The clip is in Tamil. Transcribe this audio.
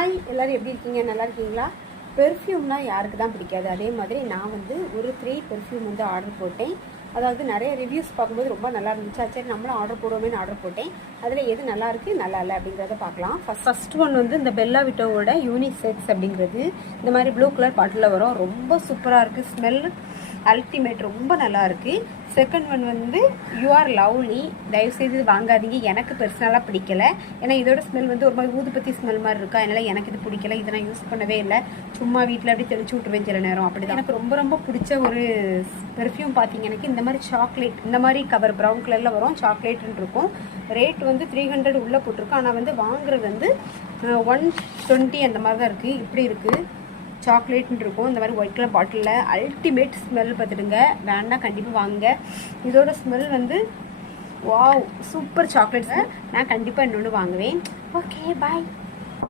ஹாய், எல்லோரும் எப்படி இருக்கீங்க? நல்லா இருக்கீங்களா? பெர்ஃப்யூம்னா யாருக்கு தான் பிடிக்காது? அதே மாதிரி நான் வந்து ஒரு 3 பெர்ஃப்யூம் வந்து ஆர்டர் போட்டேன். அதாவது நிறைய ரிவ்யூஸ் பார்க்கும்போது ரொம்ப நல்லா இருந்துச்சா, சரி நம்மளும் ஆர்டர் போடுவோமேனு ஆர்டர் போட்டேன். அதில் எது நல்லா இருக்குது நல்லா இல்லை அப்படிங்கிறத பார்க்கலாம். ஃபர்ஸ்ட் ஒன் வந்து இந்த பெல்லா விட்டோவோட யூனிசெக்ஸ் அப்படிங்கிறது இந்த மாதிரி ப்ளூ கலர் பாட்டிலில் வரும். ரொம்ப சூப்பராக இருக்குது. ஸ்மெல் அல்டிமேட், ரொம்ப நல்லா இருக்குது. செகண்ட் ஒன் வந்து யூ ஆர் லவ்லி. தயவுசெய்து வாங்காதீங்க, எனக்கு பர்சனலாக பிடிக்கல. ஏன்னா இதோட ஸ்மெல் வந்து ஒரு மாதிரி ஊதுபத்தி ஸ்மெல் மாதிரி இருக்கா, அதனால் எனக்கு இது பிடிக்கல. இதை நான் யூஸ் பண்ணவே இல்லை. சும்மா வீட்டில் அப்படி தெளிச்சு விட்டுருவேன் சில நேரம். அப்படி தான் எனக்கு ரொம்ப ரொம்ப பிடிச்ச ஒரு பெர்ஃப்யூம் பார்த்தீங்க. எனக்கு இந்த மாதிரி சாக்லேட், இந்த மாதிரி கவர் ப்ரௌன் கலரில் வரும், சாக்லேட்னு இருக்கும். ரேட் வந்து 300 உள்ளே போட்டிருக்கோம். ஆனால் வந்து வாங்குறது வந்து 120 அந்த மாதிரி தான் இருக்குது. இப்படி இருக்குது, சாக்லேட்னு இருக்கும். இந்த மாதிரி ஒயிட் கலர் பாட்டிலில் அல்டிமேட் ஸ்மெல் பார்த்துடுங்க. வேண்டாம், கண்டிப்பாக வாங்க. இதோட ஸ்மெல் வந்து வாவ், சூப்பர் சாக்லேட்ஸ். நான் கண்டிப்பாக இன்னொன்று வாங்குவேன். ஓகே, பாய்.